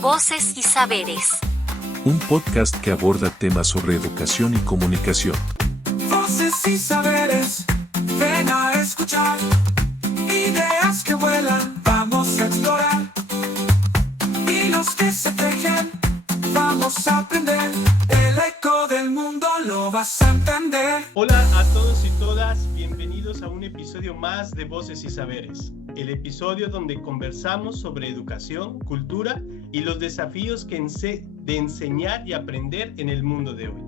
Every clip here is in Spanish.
Voces y Saberes. Un podcast que aborda temas sobre educación y comunicación. Voces y saberes, ven a escuchar. Ideas que vuelan, vamos a explorar. Hilos que se tejen, vamos a aprender. El eco del mundo lo vas a entender. Hola a todos y todas, bienvenidos a un episodio más de Voces y Saberes. El episodio donde conversamos sobre educación, cultura y los desafíos de enseñar y aprender en el mundo de hoy.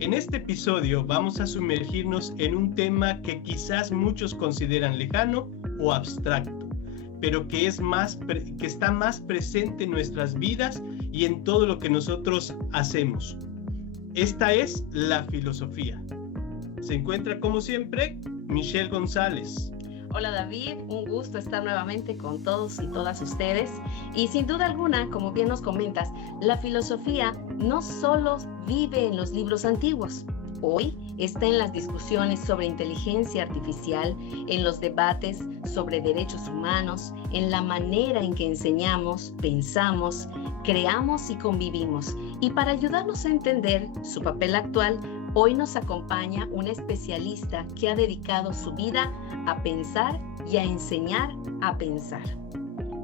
En este episodio vamos a sumergirnos en un tema que quizás muchos consideran lejano o abstracto, pero que está más presente en nuestras vidas y en todo lo que nosotros hacemos. Esta es la filosofía. Se encuentra como siempre Michelle González. Hola David, un gusto estar nuevamente con todos y todas ustedes. Y sin duda alguna, como bien nos comentas, la filosofía no solo vive en los libros antiguos. Hoy está en las discusiones sobre inteligencia artificial, en los debates sobre derechos humanos, en la manera en que enseñamos, pensamos, creamos y convivimos. Y para ayudarnos a entender su papel actual, hoy nos acompaña un especialista que ha dedicado su vida a pensar y a enseñar a pensar.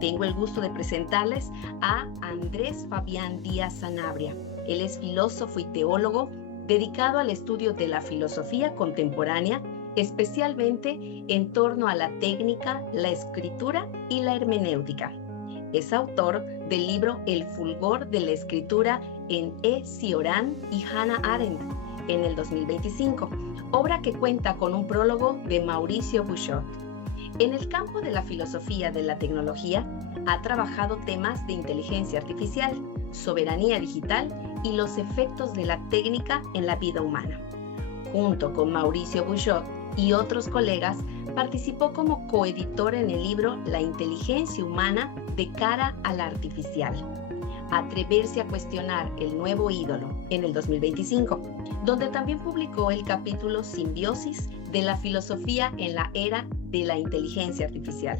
Tengo el gusto de presentarles a Andrés Fabián Díaz Sanabria. Él es filósofo y teólogo dedicado al estudio de la filosofía contemporánea, especialmente en torno a la técnica, la escritura y la hermenéutica. Es autor del libro El fulgor de la escritura en E. Cioran y Hannah Arendt en el 2025, obra que cuenta con un prólogo de Mauricio Bouchot. En el campo de la filosofía de la tecnología, ha trabajado temas de inteligencia artificial, soberanía digital y los efectos de la técnica en la vida humana. Junto con Mauricio Bouchot y otros colegas, participó como coeditor en el libro La inteligencia humana de cara a la artificial. Atreverse a cuestionar el nuevo ídolo en el 2025, donde también publicó el capítulo Simbiosis de la filosofía en la era de la inteligencia artificial.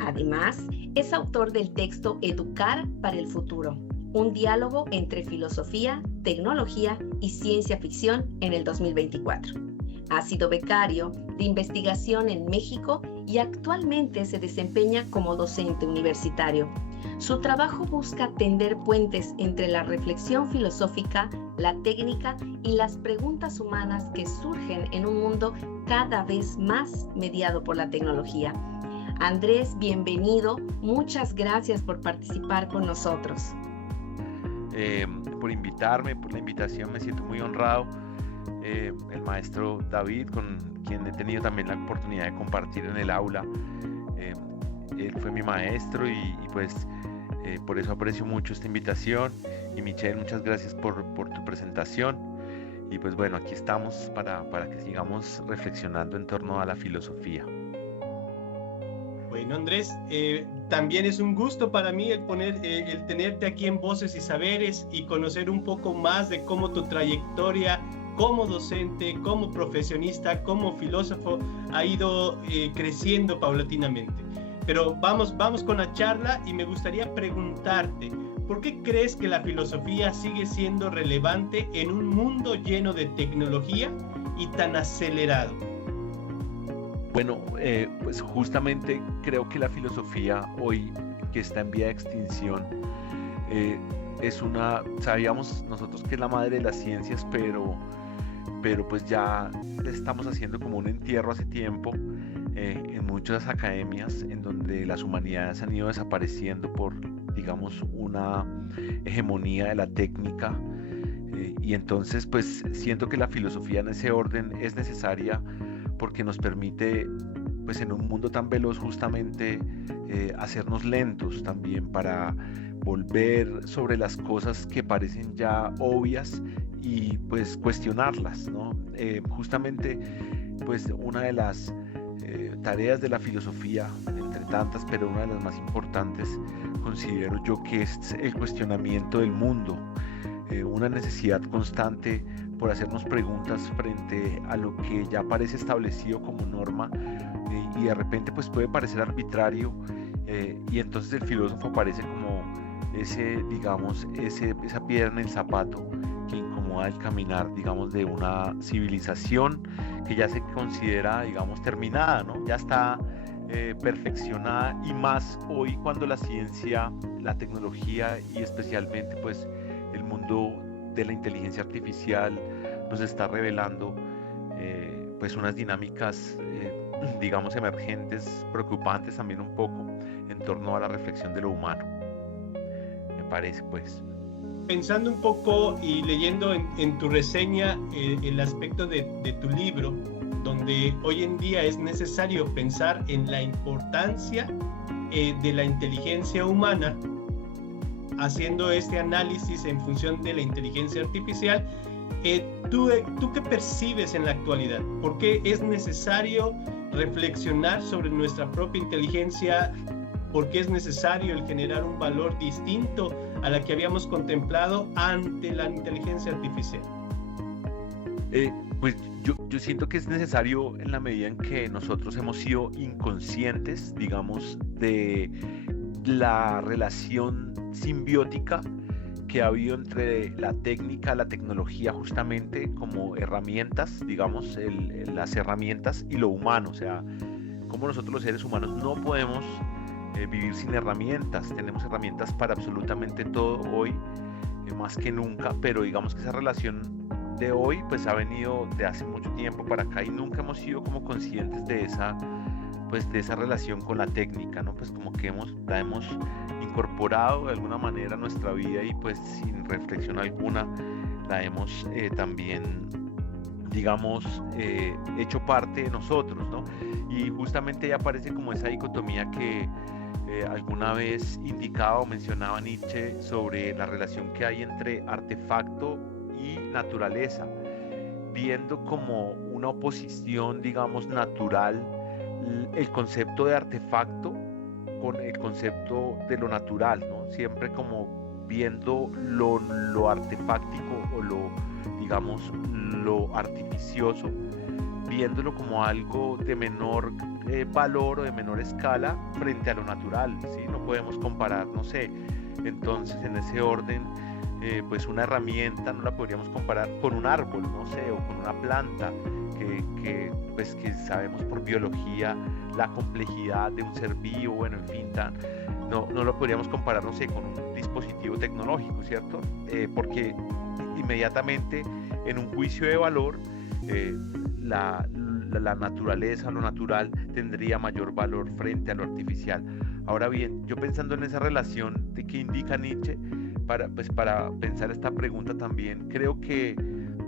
Además, es autor del texto Educar para el futuro, un diálogo entre filosofía, tecnología y ciencia ficción en el 2024. Ha sido becario de investigación en México y actualmente se desempeña como docente universitario. Su trabajo busca tender puentes entre la reflexión filosófica, la técnica y las preguntas humanas que surgen en un mundo cada vez más mediado por la tecnología. Andrés, bienvenido. Muchas gracias por participar con nosotros. Por invitarme, por la invitación, me siento muy honrado. El maestro David, con quien he tenido también la oportunidad de compartir en el aula, él fue mi maestro y pues por eso aprecio mucho esta invitación. Y Michelle, muchas gracias por tu presentación. Y pues bueno, aquí estamos para que sigamos reflexionando en torno a la filosofía. Bueno, Andrés, también es un gusto para mí el tenerte aquí en Voces y Saberes y conocer un poco más de cómo tu trayectoria como docente, como profesionista, como filósofo ha ido creciendo paulatinamente. Pero vamos con la charla y me gustaría preguntarte, ¿por qué crees que la filosofía sigue siendo relevante en un mundo lleno de tecnología y tan acelerado? Bueno, pues justamente creo que la filosofía hoy, que está en vía de extinción, sabíamos nosotros que es la madre de las ciencias, pero pues ya le estamos haciendo como un entierro hace tiempo en muchas academias en donde las humanidades han ido desapareciendo por, digamos, una hegemonía de la técnica, y entonces pues siento que la filosofía en ese orden es necesaria porque nos permite, pues en un mundo tan veloz, justamente hacernos lentos también para volver sobre las cosas que parecen ya obvias y pues cuestionarlas, ¿no? Justamente pues una de las tareas de la filosofía, entre tantas, pero una de las más importantes, considero yo que es el cuestionamiento del mundo, una necesidad constante por hacernos preguntas frente a lo que ya parece establecido como norma, y de repente pues puede parecer arbitrario, y entonces el filósofo aparece como esa piedra en el zapato que incomoda el caminar, digamos, de una civilización que ya se considera, digamos, terminada, ¿no? Ya está perfeccionada, y más hoy cuando la ciencia, la tecnología y especialmente pues el mundo de la inteligencia artificial nos está revelando pues unas dinámicas digamos emergentes, preocupantes también un poco en torno a la reflexión de lo humano, me parece pues. Pensando un poco y leyendo en tu reseña el aspecto de tu libro, donde hoy en día es necesario pensar en la importancia de la inteligencia humana, haciendo este análisis en función de la inteligencia artificial, ¿tú qué percibes en la actualidad? ¿Por qué es necesario reflexionar sobre nuestra propia inteligencia? ¿Por qué es necesario el generar un valor distinto a la que habíamos contemplado ante la inteligencia artificial? Pues yo siento que es necesario en la medida en que nosotros hemos sido inconscientes, digamos, de la relación simbiótica que ha habido entre la técnica, la tecnología justamente como herramientas, digamos, las herramientas y lo humano. O sea, como nosotros los seres humanos no podemos vivir sin herramientas. Tenemos herramientas para absolutamente todo hoy, más que nunca, pero digamos que esa relación de hoy pues ha venido de hace mucho tiempo para acá y nunca hemos sido como conscientes de esa relación con la técnica, ¿no? Pues como que la hemos incorporado de alguna manera a nuestra vida y pues sin reflexión alguna la hemos también, digamos, hecho parte de nosotros, ¿no? Y justamente ya aparece como esa dicotomía que alguna vez indicaba o mencionaba Nietzsche sobre la relación que hay entre artefacto y naturaleza, viendo como una oposición, digamos, natural el concepto de artefacto con el concepto de lo natural, ¿no? Siempre como viendo lo artefáctico o digamos, lo artificioso, viéndolo como algo de menor valor o de menor escala frente a lo natural, ¿sí? No podemos comparar, no sé, entonces en ese orden, pues una herramienta no la podríamos comparar con un árbol, no sé, o con una planta, pues que sabemos por biología la complejidad de un ser vivo, bueno, en fin, no lo podríamos comparar, no sé, con un dispositivo tecnológico, ¿cierto? Porque inmediatamente en un juicio de valor la naturaleza, lo natural tendría mayor valor frente a lo artificial. Ahora bien, yo pensando en esa relación de que indica Nietzsche, para pensar esta pregunta también, creo que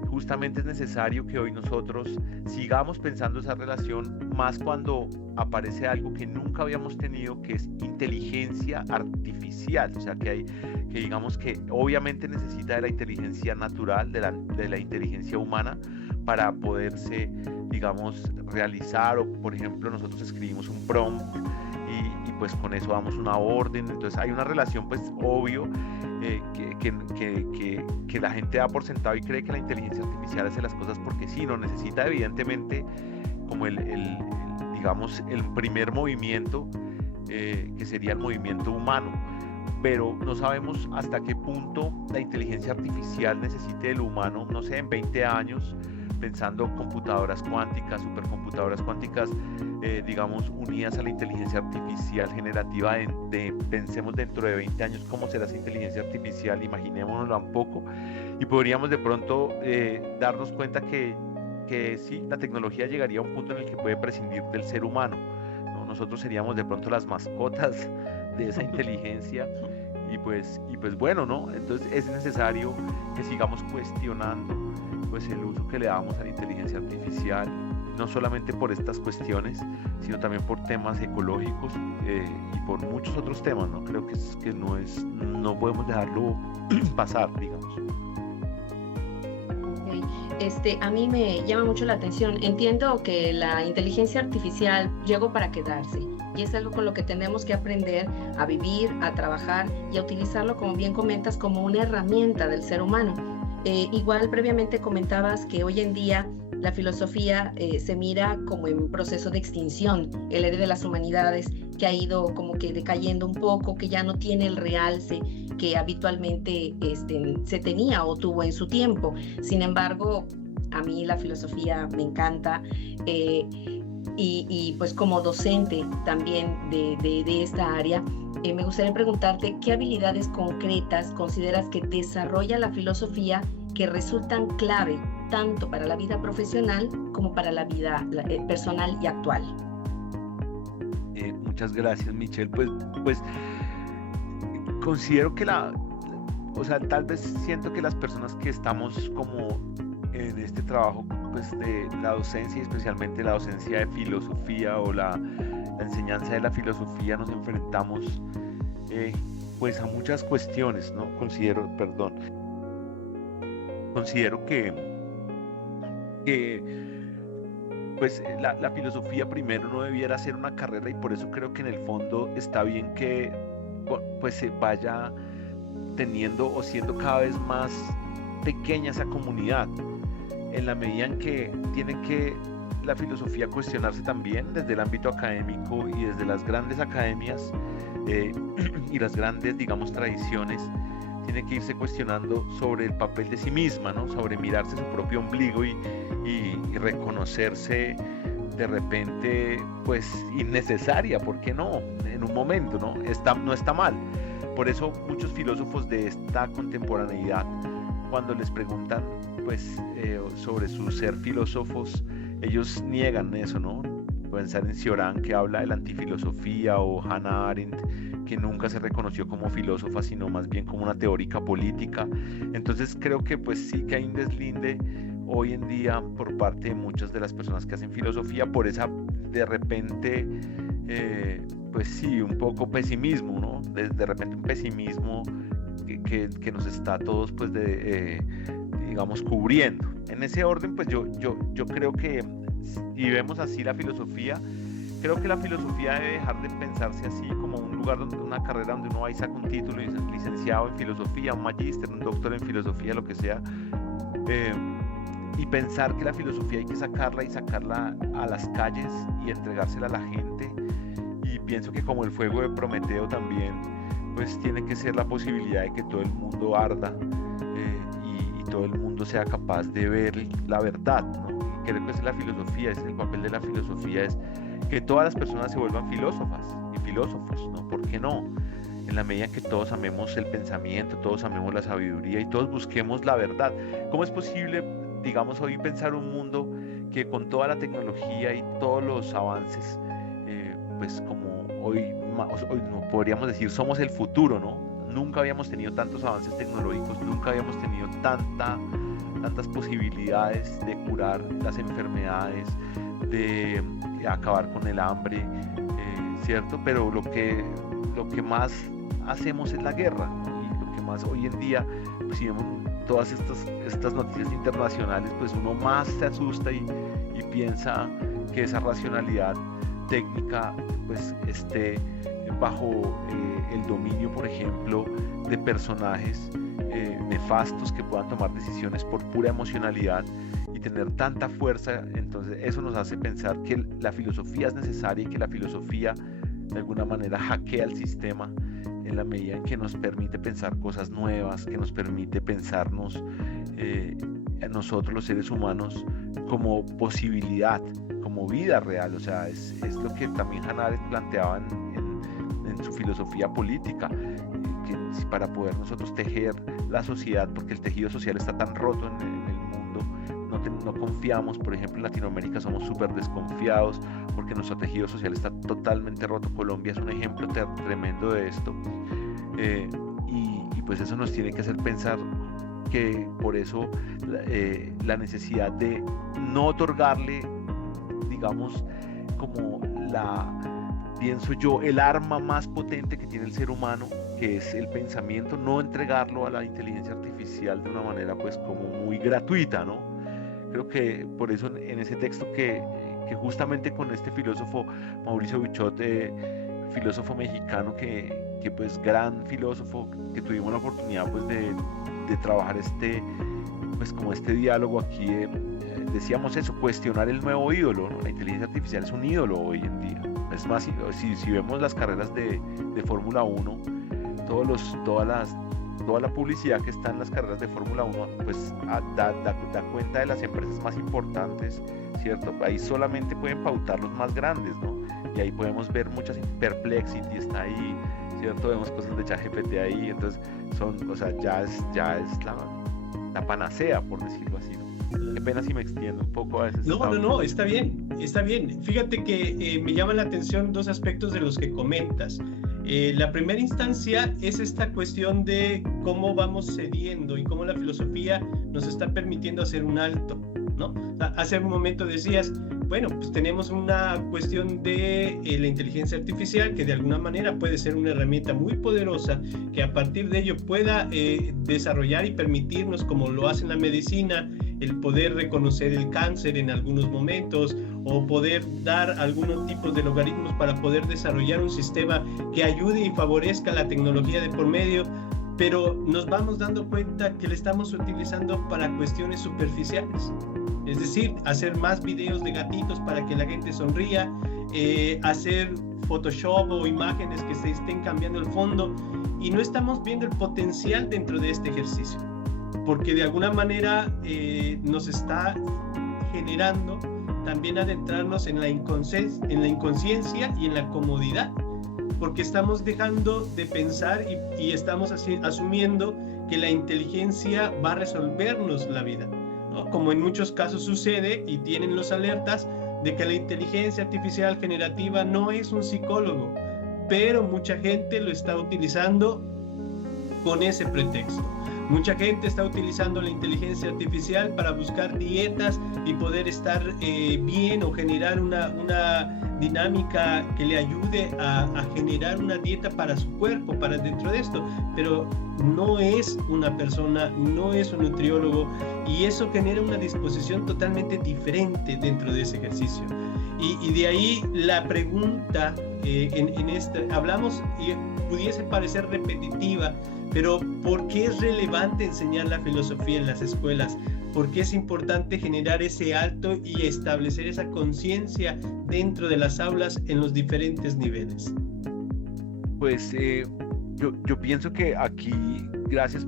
justamente es necesario que hoy nosotros sigamos pensando esa relación, más cuando aparece algo que nunca habíamos tenido, que es inteligencia artificial. O sea, que digamos que obviamente necesita de la inteligencia natural, de la inteligencia humana, para poderse, digamos, realizar. O por ejemplo, nosotros escribimos un prompt y pues con eso damos una orden. Entonces hay una relación, pues obvio, que la gente da por sentado y cree que la inteligencia artificial hace las cosas porque sí, no necesita evidentemente como digamos, el primer movimiento, que sería el movimiento humano, pero no sabemos hasta qué punto la inteligencia artificial necesite del humano, no sé, en 20 años, pensando computadoras cuánticas, supercomputadoras cuánticas, digamos, unidas a la inteligencia artificial generativa, pensemos dentro de 20 años cómo será esa inteligencia artificial, imaginémonoslo un poco, y podríamos de pronto darnos cuenta que sí, la tecnología llegaría a un punto en el que puede prescindir del ser humano, ¿no? Nosotros seríamos de pronto las mascotas de esa inteligencia, y pues bueno, ¿no? Entonces es necesario que sigamos cuestionando pues el uso que le damos a la inteligencia artificial, no solamente por estas cuestiones, sino también por temas ecológicos y por muchos otros temas, ¿no? Creo que no podemos dejarlo pasar, digamos. A mí me llama mucho la atención. Entiendo que la inteligencia artificial llegó para quedarse y es algo con lo que tenemos que aprender a vivir, a trabajar y a utilizarlo, como bien comentas, como una herramienta del ser humano. Igual previamente comentabas que hoy en día la filosofía se mira como en proceso de extinción, el área de las humanidades que ha ido como que decayendo un poco, que ya no tiene el realce que habitualmente se tenía o tuvo en su tiempo. Sin embargo, a mí la filosofía me encanta, y pues como docente también de esta área, me gustaría preguntarte qué habilidades concretas consideras que desarrolla la filosofía que resultan clave tanto para la vida profesional como para la vida personal y actual. Muchas gracias, Michelle. Pues considero que tal vez siento que las personas que estamos como en este trabajo pues de la docencia, y especialmente la docencia de filosofía o la enseñanza de la filosofía, nos enfrentamos pues a muchas cuestiones, ¿no? Considero que pues la filosofía primero no debiera ser una carrera, y por eso creo que en el fondo está bien que pues se vaya teniendo o siendo cada vez más pequeña esa comunidad, en la medida en que tiene que la filosofía cuestionarse también desde el ámbito académico y desde las grandes academias y las grandes, digamos, tradiciones. Tiene que irse cuestionando sobre el papel de sí misma, ¿no? Sobre mirarse su propio ombligo y reconocerse de repente, pues, innecesaria, ¿por qué no? En un momento, ¿no? No está mal. Por eso muchos filósofos de esta contemporaneidad, cuando les preguntan, pues, sobre su ser filósofos, ellos niegan eso, ¿no? Pensar en Cioran, que habla de la antifilosofía, o Hannah Arendt, que nunca se reconoció como filósofa, sino más bien como una teórica política. Entonces creo que pues sí que hay un deslinde hoy en día por parte de muchas de las personas que hacen filosofía por esa, de repente, pues sí, un poco pesimismo, ¿no? De repente un pesimismo que nos está a todos, pues, digamos, cubriendo. En ese orden, pues yo creo que si vemos así la filosofía, creo que la filosofía debe dejar de pensarse así como un lugar, una carrera donde uno va y saca un título y es licenciado en filosofía, un magíster, un doctor en filosofía, lo que sea, y pensar que la filosofía hay que sacarla a las calles y entregársela a la gente. Y pienso que como el fuego de Prometeo también, pues tiene que ser la posibilidad de que todo el mundo arda y todo el mundo sea capaz de ver la verdad, ¿no? Y creo que esa es la filosofía, es el papel de la filosofía, es que todas las personas se vuelvan filósofas y filósofos, ¿no? ¿Por qué no? En la medida que todos amemos el pensamiento, todos amemos la sabiduría y todos busquemos la verdad. ¿Cómo es posible, digamos, hoy pensar un mundo que con toda la tecnología y todos los avances, pues como hoy no podríamos decir somos el futuro, ¿no? Nunca habíamos tenido tantos avances tecnológicos, nunca habíamos tenido tantas posibilidades de curar las enfermedades, de acabar con el hambre, ¿cierto? Pero lo que más hacemos es la guerra, ¿no? Y lo que más hoy en día, pues, si vemos todas estas noticias internacionales, pues uno más se asusta y piensa que esa racionalidad técnica pues esté bajo el dominio, por ejemplo, de personajes nefastos que puedan tomar decisiones por pura emocionalidad y tener tanta fuerza. Entonces eso nos hace pensar que la filosofía es necesaria y que la filosofía de alguna manera hackea el sistema en la medida en que nos permite pensar cosas nuevas, que nos permite pensarnos a nosotros los seres humanos como posibilidad, como vida real. O sea, es lo que también Hannah Arendt planteaba en su filosofía política, que para poder nosotros tejer la sociedad, porque el tejido social está tan roto en el mundo, no confiamos. Por ejemplo, en Latinoamérica somos súper desconfiados porque nuestro tejido social está totalmente roto. Colombia es un ejemplo tremendo de esto, y pues eso nos tiene que hacer pensar que por eso la necesidad de no otorgarle, digamos, como pienso yo, el arma más potente que tiene el ser humano, que es el pensamiento, no entregarlo a la inteligencia artificial de una manera pues como muy gratuita, ¿no? Creo que por eso en ese texto que justamente con este filósofo Mauricio Buchot, filósofo mexicano, que pues gran filósofo, que tuvimos la oportunidad pues de trabajar pues como este diálogo aquí decíamos eso, cuestionar el nuevo ídolo, ¿no? La inteligencia artificial es un ídolo hoy en día. Es más, si vemos las carreras de Fórmula 1, toda la publicidad que está en las carreras de Fórmula 1, pues da cuenta de las empresas más importantes, ¿cierto? Ahí solamente pueden pautar los más grandes, ¿no? Y ahí podemos ver muchas, Perplexity está ahí, ¿cierto? Vemos cosas de ChatGPT ahí, entonces ya es la panacea, por decirlo así, ¿no? Qué pena si me extiendo un poco a veces. No, está bien. Fíjate que me llama la atención dos aspectos de los que comentas. La primera instancia es esta cuestión de cómo vamos cediendo y cómo la filosofía nos está permitiendo hacer un alto, ¿no? Hace un momento decías, bueno, pues tenemos una cuestión de la inteligencia artificial que de alguna manera puede ser una herramienta muy poderosa que a partir de ello pueda desarrollar y permitirnos, como lo hace en la medicina, el poder reconocer el cáncer en algunos momentos o poder dar algunos tipos de logaritmos para poder desarrollar un sistema que ayude y favorezca la tecnología de por medio, pero nos vamos dando cuenta que le estamos utilizando para cuestiones superficiales. Es decir, hacer más videos de gatitos para que la gente sonría, hacer Photoshop o imágenes que se estén cambiando el fondo, y no estamos viendo el potencial dentro de este ejercicio, porque de alguna manera nos está generando también adentrarnos en la inconsciencia y en la comodidad, porque estamos dejando de pensar y estamos asumiendo que la inteligencia va a resolvernos la vida, ¿no? Como en muchos casos sucede, y tienen los alertas de que la inteligencia artificial generativa no es un psicólogo, pero mucha gente lo está utilizando con ese pretexto. Mucha gente está utilizando la inteligencia artificial para buscar dietas y poder estar bien, o generar una dinámica que le ayude a generar una dieta para su cuerpo, para dentro de esto, pero no es una persona, no es un nutriólogo, y eso genera una disposición totalmente diferente dentro de ese ejercicio. Y de ahí la pregunta, hablamos y pudiese parecer repetitiva, pero ¿por qué es relevante enseñar la filosofía en las escuelas? ¿Por qué es importante generar ese alto y establecer esa conciencia dentro de las aulas en los diferentes niveles? Pues yo pienso que aquí, gracias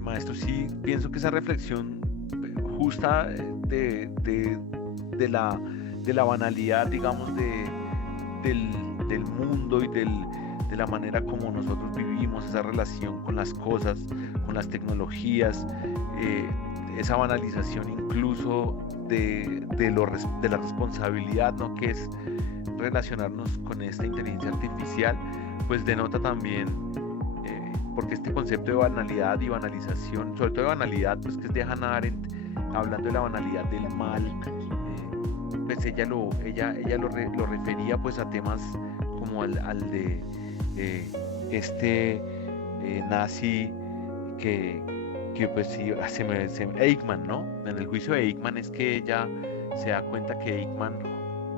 maestro, sí pienso que esa reflexión justa de la banalidad, digamos, del mundo y de la manera como nosotros vivimos, esa relación con las cosas, con las tecnologías, esa banalización incluso de la responsabilidad, ¿no?, que es relacionarnos con esta inteligencia artificial, pues denota también, porque este concepto de banalidad y banalización, sobre todo de banalidad, pues que es de Hannah Arendt, hablando de la banalidad del mal, pues ella lo refería pues a temas como al de nazi que pues sí, Eichmann, ¿no? En el juicio de Eichmann es que ella se da cuenta que Eichmann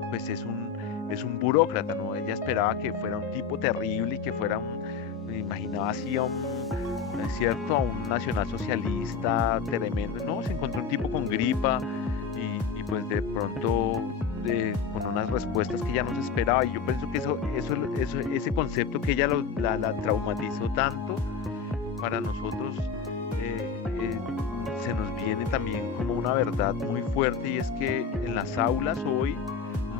pues es un burócrata, ¿no? Ella esperaba que fuera un tipo terrible y que fuera me imaginaba así a un nacionalsocialista tremendo. No, se encontró un tipo con gripa y pues de pronto con unas respuestas que ella no se esperaba, y yo pienso que ese concepto que ella la traumatizó tanto, para nosotros se nos viene también como una verdad muy fuerte, y es que en las aulas hoy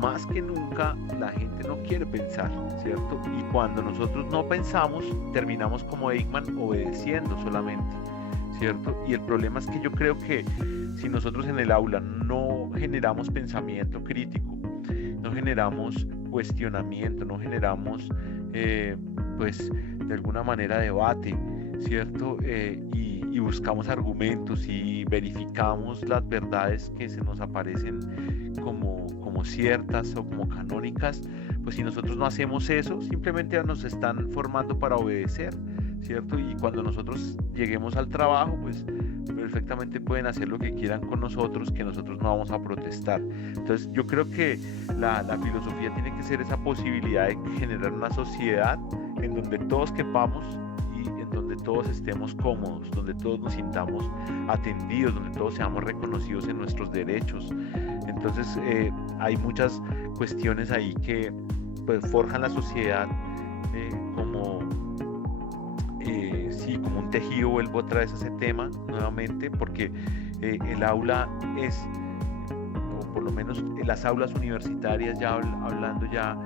más que nunca la gente no quiere pensar, ¿cierto? Y cuando nosotros no pensamos, terminamos como Eichmann obedeciendo solamente, ¿cierto? Y el problema es que yo creo que si nosotros en el aula no generamos pensamiento crítico, no generamos cuestionamiento, no generamos pues de alguna manera debate, ¿cierto? Y buscamos argumentos y verificamos las verdades que se nos aparecen como ciertas o como canónicas, pues si nosotros no hacemos eso, simplemente nos están formando para obedecer, ¿cierto? Y cuando nosotros lleguemos al trabajo, pues perfectamente pueden hacer lo que quieran con nosotros, que nosotros no vamos a protestar. Entonces yo creo que la filosofía tiene que ser esa posibilidad de generar una sociedad en donde todos quepamos y en donde todos estemos cómodos, donde todos nos sintamos atendidos, donde todos seamos reconocidos en nuestros derechos. Entonces hay muchas cuestiones ahí que pues forjan la sociedad como como un tejido. Vuelvo otra vez a ese tema nuevamente, porque el aula es, o por lo menos en las aulas universitarias, ya hablando ya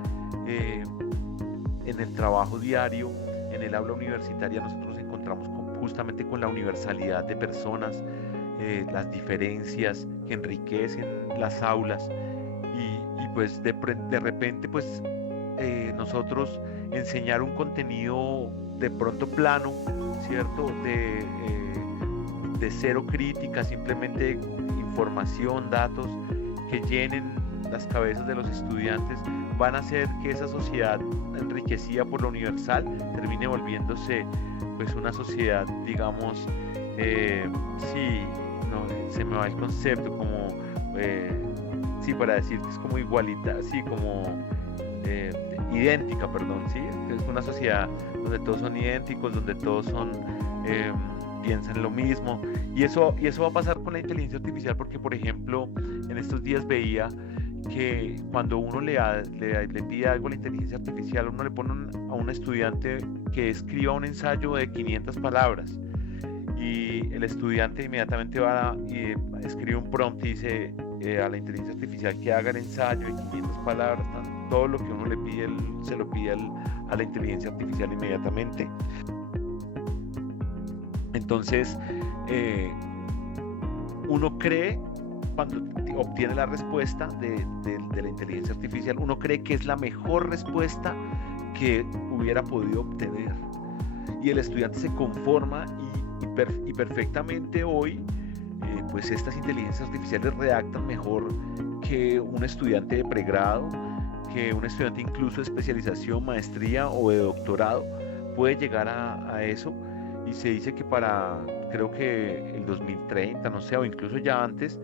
en el trabajo diario, en el aula universitaria nosotros nos encontramos justamente con la universalidad de personas, las diferencias que enriquecen las aulas y pues de repente pues nosotros enseñar un contenido de pronto plano, ¿cierto? De cero crítica, simplemente información, datos que llenen las cabezas de los estudiantes, van a hacer que esa sociedad enriquecida por lo universal termine volviéndose pues una sociedad, digamos, se me va el concepto, como para decir que es como igualitaria, como idéntica, perdón, ¿sí? Es una sociedad donde todos son idénticos, donde todos piensan lo mismo, y eso va a pasar con la inteligencia artificial, porque por ejemplo en estos días veía que cuando uno le pide algo a la inteligencia artificial, uno le pone a un estudiante que escriba un ensayo de 500 palabras y el estudiante inmediatamente va y escribe un prompt y dice a la inteligencia artificial que haga el ensayo de 500 palabras. Todo lo que uno le pide, se lo pide a la inteligencia artificial inmediatamente. Entonces uno cree, cuando obtiene la respuesta de la inteligencia artificial, uno cree que es la mejor respuesta que hubiera podido obtener, y el estudiante se conforma y perfectamente hoy pues estas inteligencias artificiales redactan mejor que un estudiante de pregrado, que un estudiante incluso de especialización, maestría o de doctorado puede llegar a eso. Y se dice que creo que el 2030, no sé, o incluso ya antes,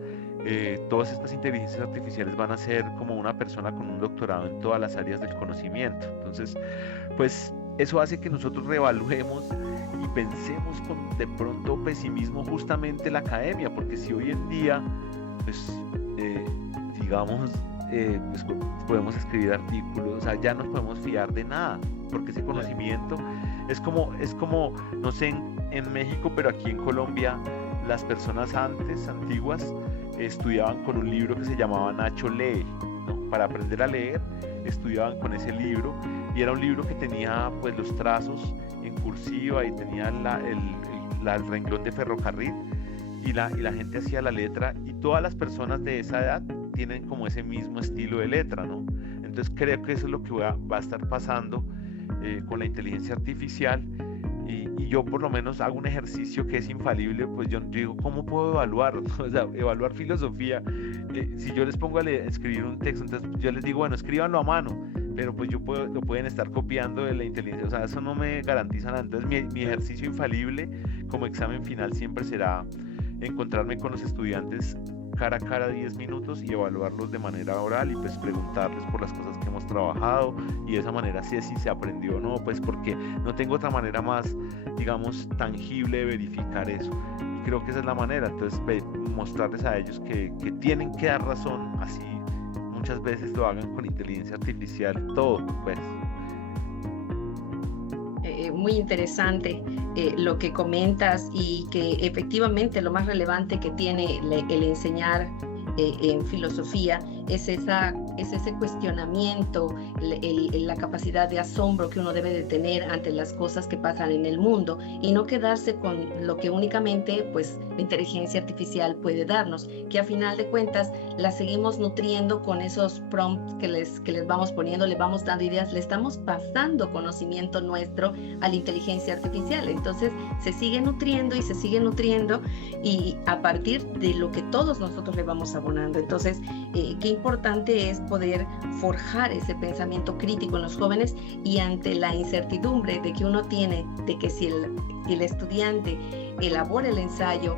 todas estas inteligencias artificiales van a ser como una persona con un doctorado en todas las áreas del conocimiento. Entonces, pues eso hace que nosotros reevaluemos y pensemos con de pronto pesimismo justamente la academia, porque si hoy en día, pues digamos, pues podemos escribir artículos, o sea, ya no podemos fiar de nada, porque ese conocimiento es como no sé en México, pero aquí en Colombia las personas antiguas estudiaban con un libro que se llamaba Nacho Lee, ¿no? Para aprender a leer estudiaban con ese libro, y era un libro que tenía pues los trazos en cursiva y tenía el renglón de ferrocarril, y la gente hacía la letra, y todas las personas de esa edad tienen como ese mismo estilo de letra, ¿no? Entonces creo que eso es lo que va a estar pasando con la inteligencia artificial, y yo por lo menos hago un ejercicio que es infalible. Pues yo digo, ¿cómo puedo evaluar? O sea, evaluar filosofía, si yo les pongo a escribir un texto, entonces yo les digo, bueno, escríbanlo a mano, pero pues lo pueden estar copiando de la inteligencia, o sea, eso no me garantiza nada. Entonces mi ejercicio infalible como examen final siempre será encontrarme con los estudiantes cara a cara 10 minutos y evaluarlos de manera oral, y pues preguntarles por las cosas que hemos trabajado, y de esa manera si se aprendió o no, pues porque no tengo otra manera más, digamos, tangible de verificar eso, y creo que esa es la manera. Entonces mostrarles a ellos que tienen que dar razón, así muchas veces lo hagan con inteligencia artificial, todo pues. Muy interesante lo que comentas, y que efectivamente lo más relevante que tiene el enseñar en filosofía es ese cuestionamiento, la capacidad de asombro que uno debe de tener ante las cosas que pasan en el mundo, y no quedarse con lo que únicamente pues la inteligencia artificial puede darnos, que a final de cuentas la seguimos nutriendo con esos prompts que les vamos poniendo, le vamos dando ideas, le estamos pasando conocimiento nuestro a la inteligencia artificial. Entonces se sigue nutriendo y se sigue nutriendo, y a partir de lo que todos nosotros le vamos abonando. Entonces qué importante es poder forjar ese pensamiento crítico en los jóvenes, y ante la incertidumbre de que uno tiene de que si el estudiante elabora el ensayo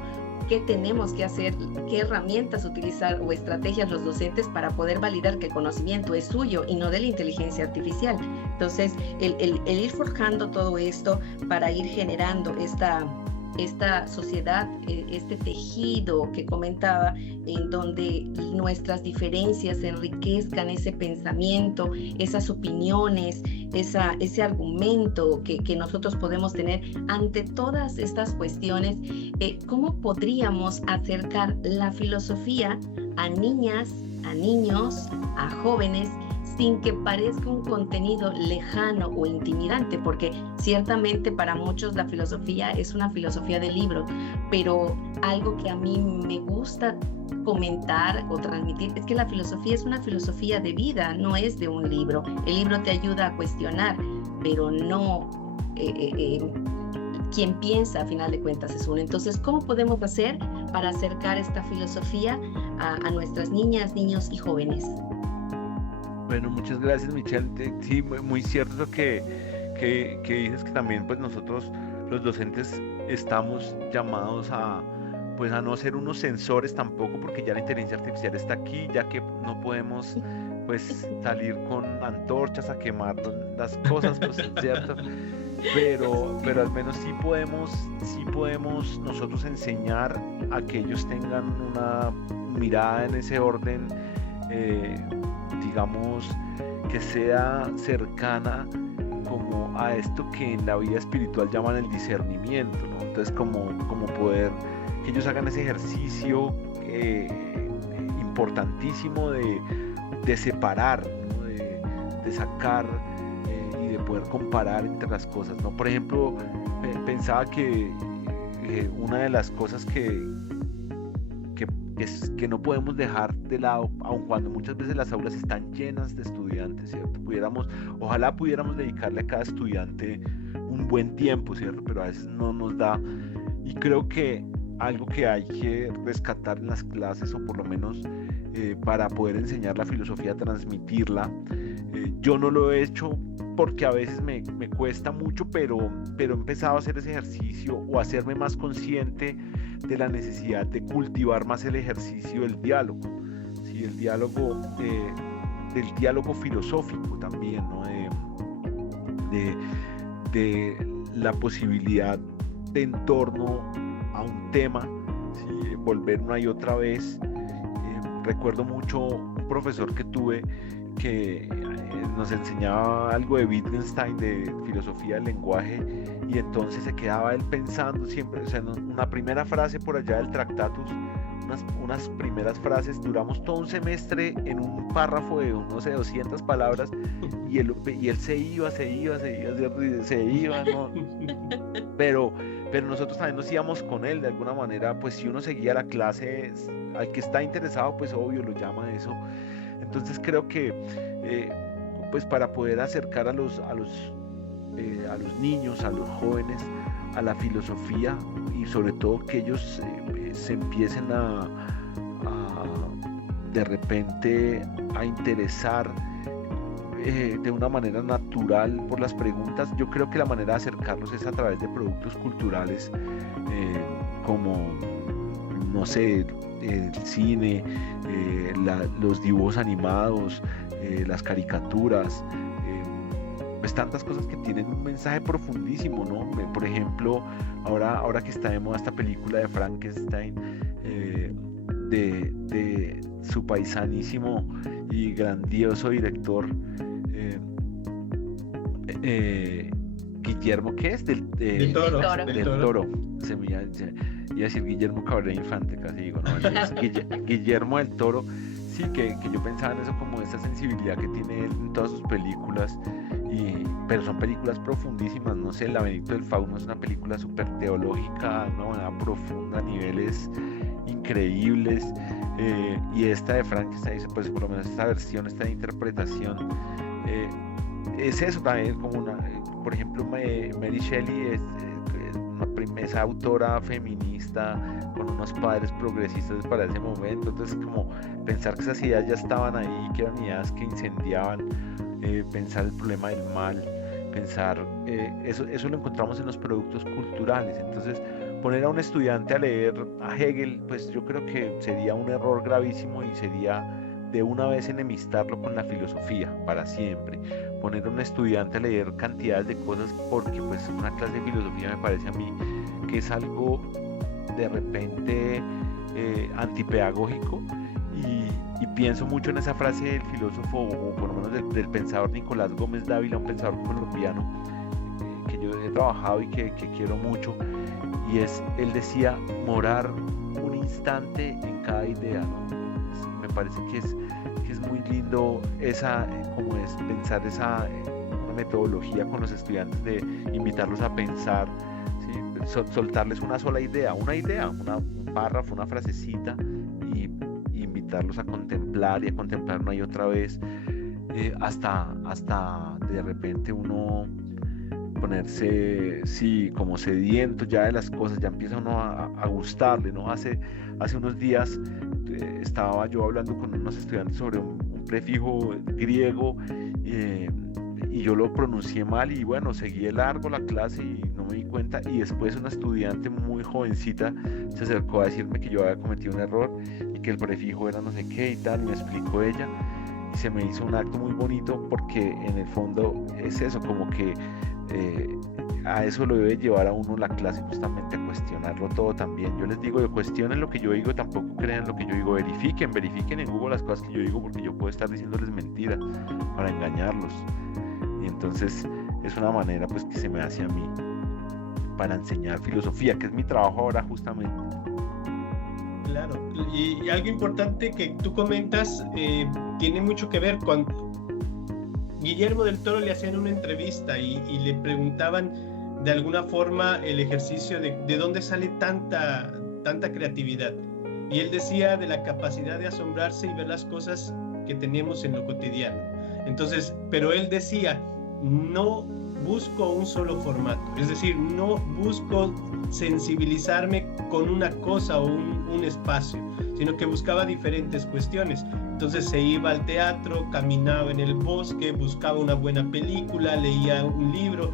qué tenemos que hacer, qué herramientas utilizar o estrategias los docentes para poder validar que el conocimiento es suyo y no de la inteligencia artificial. Entonces, el ir forjando todo esto para ir generando esta sociedad, este tejido que comentaba, en donde nuestras diferencias enriquezcan ese pensamiento, esas opiniones, ese argumento que nosotros podemos tener ante todas estas cuestiones. ¿Cómo podríamos acercar la filosofía a niñas, a niños, a jóvenes, sin que parezca un contenido lejano o intimidante? Porque ciertamente para muchos la filosofía es una filosofía de libro, pero algo que a mí me gusta comentar o transmitir es que la filosofía es una filosofía de vida, no es de un libro. El libro te ayuda a cuestionar, pero no quien piensa a final de cuentas es uno. Entonces, ¿cómo podemos hacer para acercar esta filosofía a nuestras niñas, niños y jóvenes? Bueno, muchas gracias, Michelle. Sí, muy cierto lo que dices, que también pues nosotros los docentes estamos llamados a no ser unos sensores tampoco, porque ya la inteligencia artificial está aquí, ya que no podemos pues salir con antorchas a quemar las cosas, pues cierto, pero al menos sí podemos nosotros enseñar a que ellos tengan una mirada en ese orden, digamos, que sea cercana como a esto que en la vida espiritual llaman el discernimiento, ¿no? Entonces como poder que ellos hagan ese ejercicio importantísimo de separar, ¿no? de sacar y de poder comparar entre las cosas, ¿no? Por ejemplo, pensaba que una de las cosas que no podemos dejar de lado, aun cuando muchas veces las aulas están llenas de estudiantes, ¿cierto? Ojalá pudiéramos dedicarle a cada estudiante un buen tiempo, ¿cierto? Pero a veces no nos da, y creo que algo que hay que rescatar en las clases, o por lo menos para poder enseñar la filosofía, transmitirla, yo no lo he hecho porque a veces me cuesta mucho, pero he empezado a hacer ese ejercicio o a hacerme más consciente de la necesidad de cultivar más el ejercicio del diálogo, ¿sí? El diálogo, del diálogo filosófico también, ¿no? de la posibilidad de, en torno a un tema, ¿sí? Volver una y otra vez. Recuerdo mucho un profesor que tuve que nos enseñaba algo de Wittgenstein, de filosofía del lenguaje, y entonces se quedaba él pensando siempre, o sea, una primera frase por allá del Tractatus, unas primeras frases, duramos todo un semestre en un párrafo de, no sé, 200 palabras, y él se iba, ¿no? Pero nosotros también nos íbamos con él, de alguna manera, pues si uno seguía la clase, al que está interesado, pues obvio lo llama eso. Entonces creo que pues para poder acercar a los niños, a los jóvenes, a la filosofía, y sobre todo que ellos se empiecen a de repente a interesar de una manera natural por las preguntas, yo creo que la manera de acercarlos es a través de productos culturales, como, no sé, el cine, los dibujos animados, las caricaturas, pues tantas cosas que tienen un mensaje profundísimo, ¿no? Por ejemplo, ahora que está de moda esta película de Frankenstein, de su paisanísimo y grandioso director, Guillermo, ¿qué es? Del Toro. Se me iba a decir Guillermo Cabrera Infante, casi digo, ¿no? Guillermo del Toro. Sí, que yo pensaba en eso, como esa sensibilidad que tiene él en todas sus películas, pero son películas profundísimas, no sé, El laberinto del fauno es una película súper teológica, ¿no? Profunda, a niveles increíbles, y esta de Frankenstein, pues por lo menos esta versión, esta interpretación, es eso también, como por ejemplo, Mary Shelley es esa autora feminista con unos padres progresistas para ese momento, entonces como pensar que esas ideas ya estaban ahí, que eran ideas que incendiaban, pensar el problema del mal, pensar, eso lo encontramos en los productos culturales. Entonces, poner a un estudiante a leer a Hegel, pues yo creo que sería un error gravísimo y sería de una vez enemistarlo con la filosofía para siempre. Poner a un estudiante a leer cantidades de cosas, porque pues una clase de filosofía me parece a mí que es algo de repente antipedagógico, y pienso mucho en esa frase del filósofo, o por lo menos del pensador Nicolás Gómez Dávila, un pensador colombiano que yo he trabajado y que quiero mucho, y él decía morar un instante en cada idea, ¿no? Me parece que es muy lindo como es pensar esa metodología con los estudiantes, de invitarlos a pensar, ¿sí? Soltarles una sola idea, un párrafo, una frasecita, y invitarlos a contemplar y a contemplar una y otra vez, hasta de repente uno ponerse, sí, como sediento ya de las cosas, ya empieza uno a gustarle, ¿no? Hace unos días estaba yo hablando con unos estudiantes sobre un prefijo griego, y yo lo pronuncié mal, y bueno, seguí de largo la clase y no me di cuenta, y después una estudiante muy jovencita se acercó a decirme que yo había cometido un error y que el prefijo era no sé qué y tal, y me explicó ella, y se me hizo un acto muy bonito, porque en el fondo es eso, como que a eso lo debe llevar a uno la clase, justamente a cuestionarlo todo también. Yo les digo, cuestionen lo que yo digo, tampoco crean lo que yo digo, verifiquen en Google las cosas que yo digo, porque yo puedo estar diciéndoles mentiras para engañarlos, y entonces es una manera pues que se me hace a mí para enseñar filosofía, que es mi trabajo ahora justamente. Claro, y algo importante que tú comentas tiene mucho que ver con Guillermo del Toro. Le hacían una entrevista y le preguntaban de alguna forma el ejercicio de dónde sale tanta creatividad, y él decía de la capacidad de asombrarse y ver las cosas que tenemos en lo cotidiano. Entonces, pero él decía, no busco un solo formato, es decir, no busco sensibilizarme con una cosa o un espacio, sino que buscaba diferentes cuestiones. Entonces se iba al teatro, caminaba en el bosque, buscaba una buena película, leía un libro,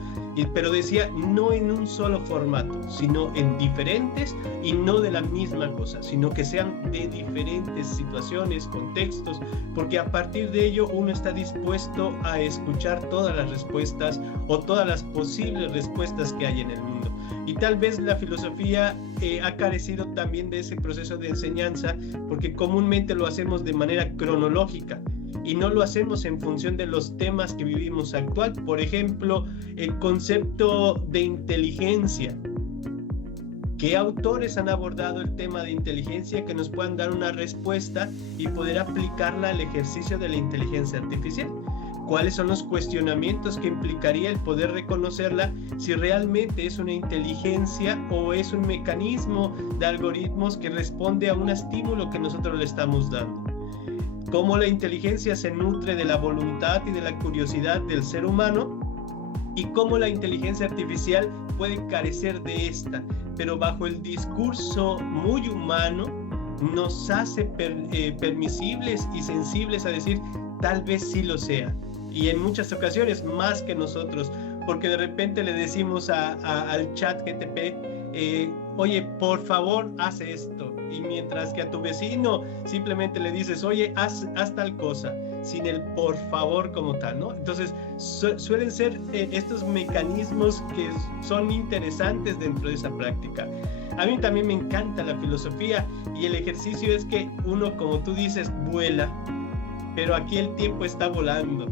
pero decía no en un solo formato, sino en diferentes, y no de la misma cosa, sino que sean de diferentes situaciones, contextos, porque a partir de ello uno está dispuesto a escuchar todas las respuestas o todas las posibles respuestas que hay en el mundo. Y tal vez la filosofía ha carecido también de ese proceso de enseñanza, porque comúnmente lo hacemos de manera cronológica y no lo hacemos en función de los temas que vivimos actual. Por ejemplo, el concepto de inteligencia. ¿Qué autores han abordado el tema de inteligencia que nos puedan dar una respuesta y poder aplicarla al ejercicio de la inteligencia artificial? ¿Cuáles son los cuestionamientos que implicaría el poder reconocerla, si realmente es una inteligencia o es un mecanismo de algoritmos que responde a un estímulo que nosotros le estamos dando? ¿Cómo la inteligencia se nutre de la voluntad y de la curiosidad del ser humano? ¿Y cómo la inteligencia artificial puede carecer de esta, pero bajo el discurso muy humano nos hace permisibles y sensibles a decir, tal vez sí lo sea? Y en muchas ocasiones más que nosotros, porque de repente le decimos al chat GTP, oye, por favor, haz esto, y mientras que a tu vecino simplemente le dices, oye, haz tal cosa, sin el por favor como tal, ¿no? Entonces suelen ser estos mecanismos que son interesantes dentro de esa práctica. A mí también me encanta la filosofía, y el ejercicio es que uno, como tú dices, vuela, pero aquí el tiempo está volando.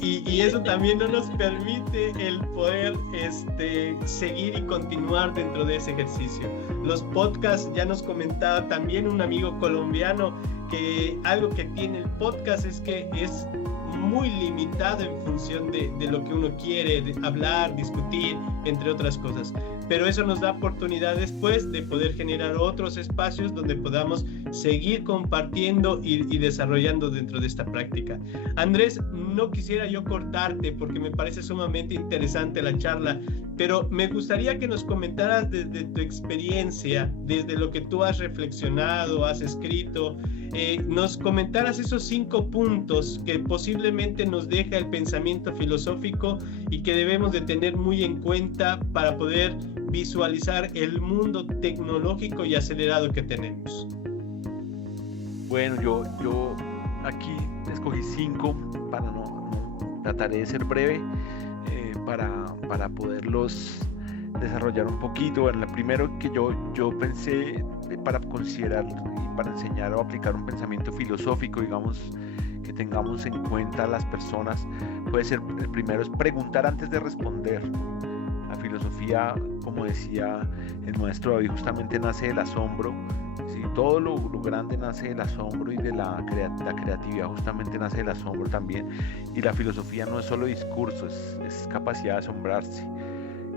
Y eso también no nos permite el poder seguir y continuar dentro de ese ejercicio. Los podcasts, ya nos comentaba también un amigo colombiano que algo que tiene el podcast es que es muy limitado en función de lo que uno quiere hablar, discutir, entre otras cosas. Pero eso nos da oportunidad después de poder generar otros espacios donde podamos seguir compartiendo y desarrollando dentro de esta práctica. Andrés, no quisiera yo cortarte porque me parece sumamente interesante la charla, pero me gustaría que nos comentaras desde tu experiencia, desde lo que tú has reflexionado, has escrito, nos comentaras esos 5 puntos que posiblemente nos deja el pensamiento filosófico y que debemos de tener muy en cuenta para poder visualizar el mundo tecnológico y acelerado que tenemos? Bueno, yo aquí escogí 5 para trataré de ser breve para poderlos desarrollar un poquito. Bueno, lo primero que yo pensé para considerar y para enseñar o aplicar un pensamiento filosófico, digamos, que tengamos en cuenta las personas, puede ser, el primero es preguntar antes de responder. La filosofía, como decía el maestro David, justamente nace del asombro. Sí, todo lo grande nace del asombro, y de la creatividad justamente nace del asombro también. Y la filosofía no es solo discurso, es capacidad de asombrarse.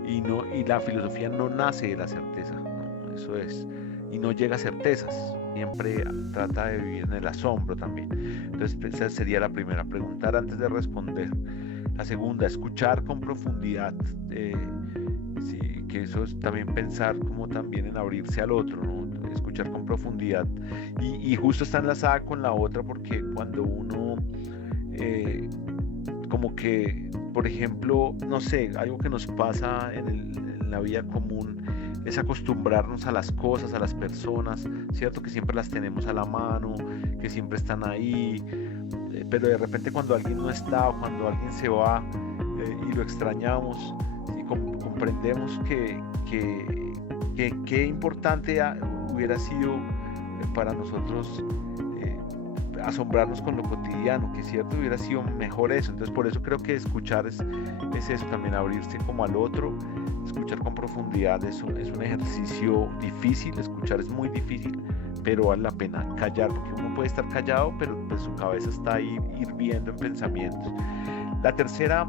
Y la filosofía no nace de la certeza, ¿no? Eso es, y no llega a certezas, siempre trata de vivir en el asombro también. Entonces esa sería la primera, preguntar antes de responder. La segunda, escuchar con profundidad, sí, que eso es también pensar como también en abrirse al otro, ¿no? Escuchar con profundidad, y justo está enlazada con la otra, porque cuando uno como que, por ejemplo, no sé, algo que nos pasa en la vida común es acostumbrarnos a las cosas, a las personas, ¿cierto? Que siempre las tenemos a la mano, que siempre están ahí, pero de repente cuando alguien no está, o cuando alguien se va y lo extrañamos, y comprendemos que importante hubiera sido para nosotros asombrarnos con lo cotidiano, que cierto hubiera sido mejor eso. Entonces por eso creo que escuchar es eso también, abrirse como al otro, escuchar con profundidad. Es un ejercicio difícil, escuchar es muy difícil, pero vale la pena callar, porque uno puede estar callado, pero pues su cabeza está ahí hirviendo en pensamientos. La tercera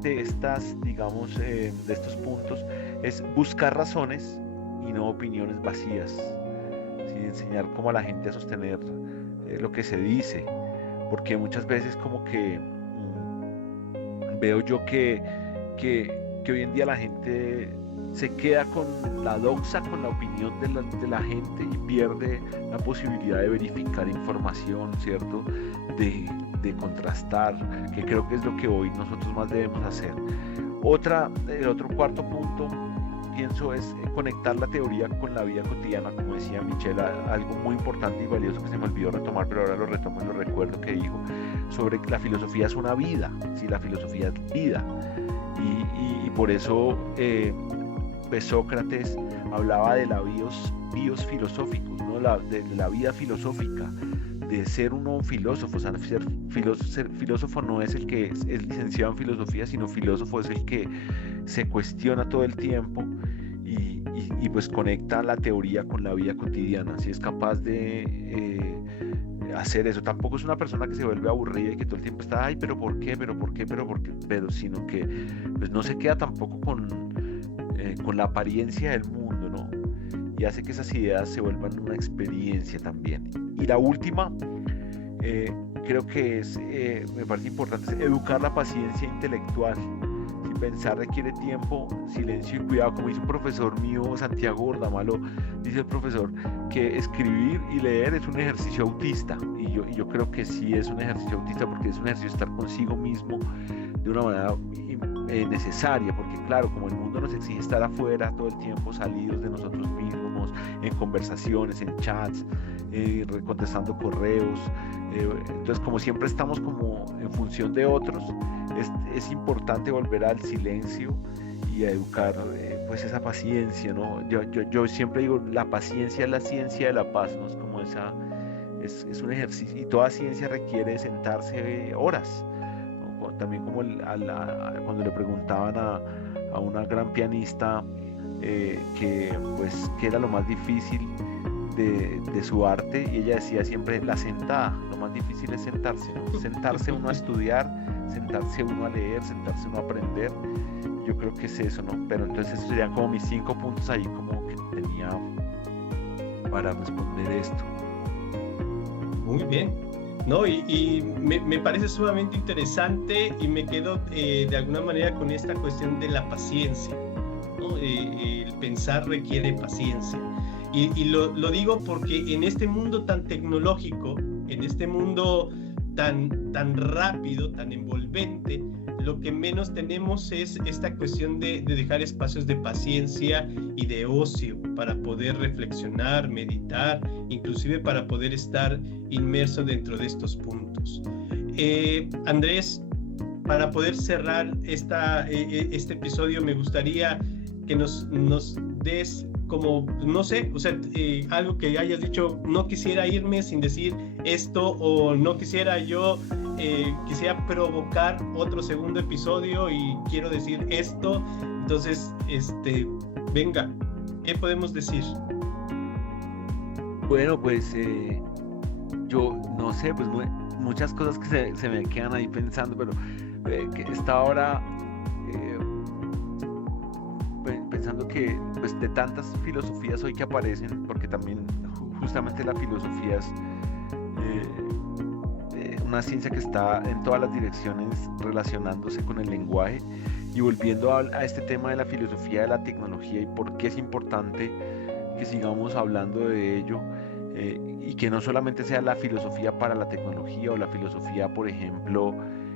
de estas, digamos, de estos puntos es buscar razones y no opiniones vacías, ¿sí? Enseñar como a la gente a sostener lo que se dice, porque muchas veces como que veo yo que hoy en día la gente se queda con la doxa, con la opinión de la gente, y pierde la posibilidad de verificar información, ¿cierto? De contrastar, que creo que es lo que hoy nosotros más debemos hacer. El otro cuarto punto, pienso, es conectar la teoría con la vida cotidiana, como decía Michelle, algo muy importante y valioso que se me olvidó retomar, pero ahora lo retomo y lo recuerdo, que dijo sobre que la filosofía es una vida, ¿sí? La filosofía es vida, y por eso Sócrates hablaba de la bios filosóficos, ¿no? De la vida filosófica, de ser uno un filósofo. O sea, ser filósofo no es el que es licenciado en filosofía, sino filósofo es el que se cuestiona todo el tiempo y pues conecta la teoría con la vida cotidiana. Si es capaz de hacer eso, tampoco es una persona que se vuelve aburrida y que todo el tiempo está, ay, pero ¿por qué? Pero sino que pues no se queda tampoco con la apariencia del mundo, ¿no? Y hace que esas ideas se vuelvan una experiencia también. Y la última, creo que me parece importante, es educar la paciencia intelectual. Si pensar requiere tiempo, silencio y cuidado, como dice un profesor mío, Santiago Gordamalo, dice el profesor que escribir y leer es un ejercicio autista, y yo creo que sí es un ejercicio autista, porque es un ejercicio de estar consigo mismo de una manera necesaria, porque claro, como el mundo nos exige estar afuera todo el tiempo, salidos de nosotros mismos, en conversaciones, en chats, contestando correos, entonces como siempre estamos como en función de otros, es importante volver al silencio y a educar pues esa paciencia, ¿no? Yo siempre digo, la paciencia es la ciencia de la paz, ¿no? Es como es un ejercicio, y toda ciencia requiere sentarse horas, ¿no? También como cuando le preguntaban a una gran pianista que era lo más difícil de su arte, y ella decía siempre, la sentada, lo más difícil es sentarse, ¿no? Sentarse uno a estudiar, sentarse uno a leer, sentarse uno a aprender. Yo creo que es eso, ¿no? Pero entonces esos serían como mis 5 puntos ahí como que tenía para responder esto. Muy bien, ¿no? Y me parece sumamente interesante, y me quedo de alguna manera con esta cuestión de la paciencia, ¿no? El pensar requiere paciencia. Y lo digo porque en este mundo tan tecnológico, en este mundo tan rápido, tan envolvente, lo que menos tenemos es esta cuestión de dejar espacios de paciencia y de ocio para poder reflexionar, meditar, inclusive para poder estar inmerso dentro de estos puntos. Andrés, para poder cerrar este episodio, me gustaría que nos des como, no sé, o sea, algo que hayas dicho, no quisiera irme sin decir esto, o no quisiera quisiera provocar otro segundo episodio y quiero decir esto. Entonces, venga, ¿qué podemos decir? Bueno, pues yo no sé, pues muchas cosas que se me quedan ahí pensando, pero que estaba ahora pensando que pues de tantas filosofías hoy que aparecen, porque también justamente la filosofía es una ciencia que está en todas las direcciones relacionándose con el lenguaje, y volviendo a este tema de la filosofía de la tecnología y por qué es importante que sigamos hablando de ello, y que no solamente sea la filosofía para la tecnología o la filosofía, por ejemplo,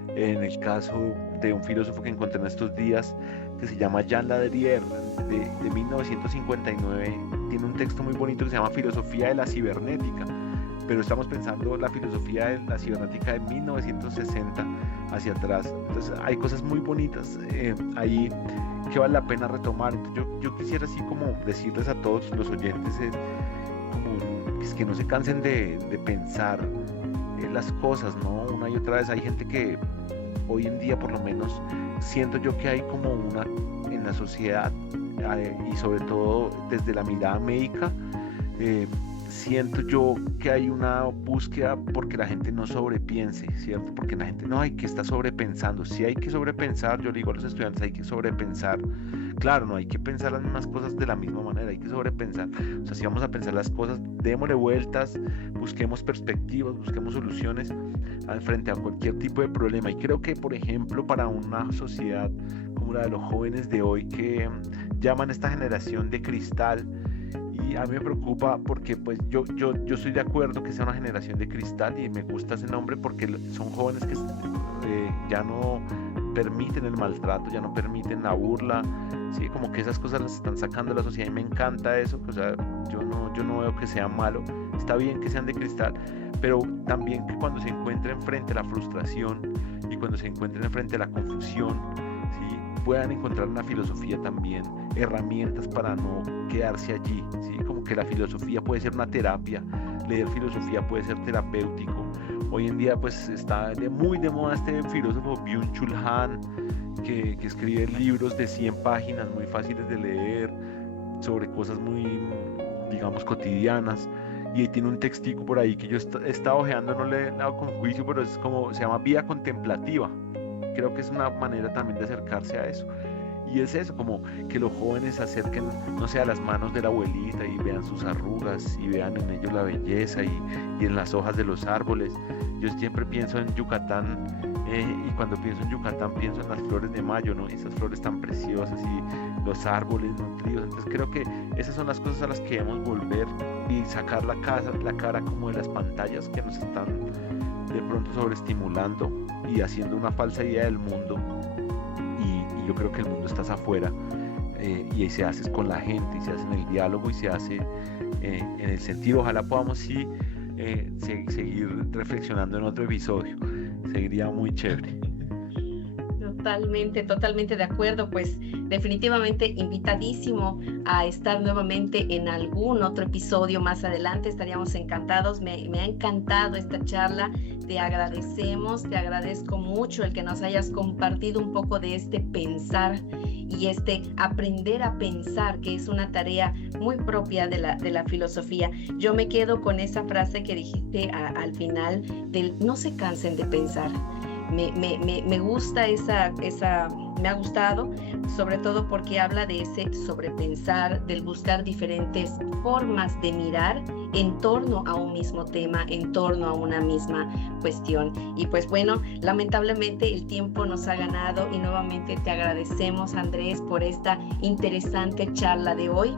en el caso de un filósofo que encontré en estos días que se llama Jean Ladrillard, de 1959, tiene un texto muy bonito que se llama Filosofía de la Cibernética, pero estamos pensando la filosofía de la cibernética de 1960 hacia atrás. Entonces hay cosas muy bonitas ahí que vale la pena retomar. Yo quisiera así como decirles a todos los oyentes que no se cansen de pensar las cosas, ¿no? Una y otra vez. Hay gente que hoy en día, por lo menos, siento yo que hay como en la sociedad, y sobre todo desde la mirada médica, siento yo que hay una búsqueda porque la gente no sobrepiense, ¿cierto? Porque la gente no hay que estar sobrepensando. Si hay que sobrepensar, yo le digo a los estudiantes, hay que sobrepensar. Claro, no hay que pensar las mismas cosas de la misma manera, hay que sobrepensar. O sea, si vamos a pensar las cosas, démosle vueltas, busquemos perspectivas, busquemos soluciones frente a cualquier tipo de problema. Y creo que, por ejemplo, para una sociedad como la de los jóvenes de hoy, que llaman esta generación de cristal, y a mí me preocupa porque pues yo estoy de acuerdo que sea una generación de cristal, y me gusta ese nombre porque son jóvenes que ya no permiten el maltrato, ya no permiten la burla, ¿sí? Como que esas cosas las están sacando de la sociedad, y me encanta eso. O sea, yo no veo que sea malo, está bien que sean de cristal, pero también que cuando se encuentren frente a la frustración y cuando se encuentren frente a la confusión, ¿sí?, puedan encontrar en la filosofía también herramientas para no quedarse allí, ¿sí? Como que la filosofía puede ser una terapia, leer filosofía puede ser terapéutico. Hoy en día pues está muy de moda este filósofo Byung-Chul Han, que escribe libros de 100 páginas muy fáciles de leer sobre cosas muy, digamos, cotidianas, y tiene un textico por ahí que yo he estado ojeando, no le he dado con juicio, pero es como, se llama Vida Contemplativa. Creo que es una manera también de acercarse a eso. Y es eso, como que los jóvenes se acerquen, no sé, a las manos de la abuelita y vean sus arrugas y vean en ellos la belleza y en las hojas de los árboles. Yo siempre pienso en Yucatán, y cuando pienso en Yucatán pienso en las flores de mayo, ¿no? Esas flores tan preciosas y los árboles nutridos. Entonces creo que esas son las cosas a las que debemos volver, y sacar la cara como de las pantallas que nos están de pronto sobreestimulando y haciendo una falsa idea del mundo. Y yo creo que el mundo está afuera, y ahí se hace con la gente, y se hace en el diálogo, y se hace en el sentido. Ojalá podamos seguir reflexionando en otro episodio, seguiría muy chévere. Totalmente de acuerdo. Pues definitivamente invitadísimo a estar nuevamente en algún otro episodio más adelante. Estaríamos encantados. Me ha encantado esta charla. Te agradezco mucho el que nos hayas compartido un poco de este pensar y aprender a pensar, que es una tarea muy propia de la filosofía. Yo me quedo con esa frase que dijiste al final del no se cansen de pensar. Me gusta me ha gustado, sobre todo porque habla de ese sobrepensar, del buscar diferentes formas de mirar en torno a un mismo tema, en torno a una misma cuestión. Y pues bueno, lamentablemente el tiempo nos ha ganado, y nuevamente te agradecemos, Andrés, por esta interesante charla de hoy.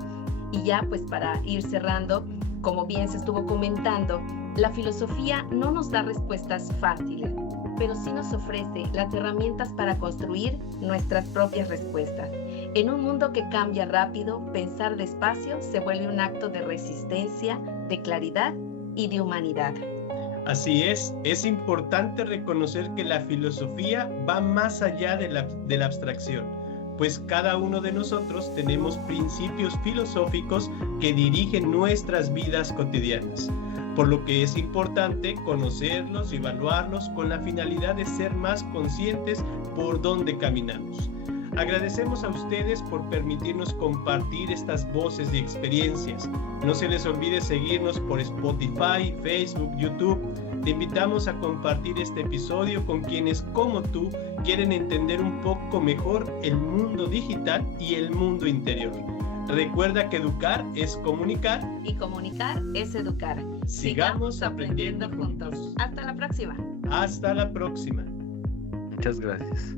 Y ya pues para ir cerrando, como bien se estuvo comentando, la filosofía no nos da respuestas fáciles, pero sí nos ofrece las herramientas para construir nuestras propias respuestas. En un mundo que cambia rápido, pensar despacio se vuelve un acto de resistencia, de claridad y de humanidad. Así es importante reconocer que la filosofía va más allá de la abstracción, pues cada uno de nosotros tenemos principios filosóficos que dirigen nuestras vidas cotidianas, por lo que es importante conocerlos y evaluarlos con la finalidad de ser más conscientes por dónde caminamos. Agradecemos a ustedes por permitirnos compartir estas voces y experiencias. No se les olvide seguirnos por Spotify, Facebook, YouTube. Te invitamos a compartir este episodio con quienes, como tú, quieren entender un poco mejor el mundo digital y el mundo interior. Recuerda que educar es comunicar y comunicar es educar. Sigamos aprendiendo juntos. Hasta la próxima. Hasta la próxima. Muchas gracias.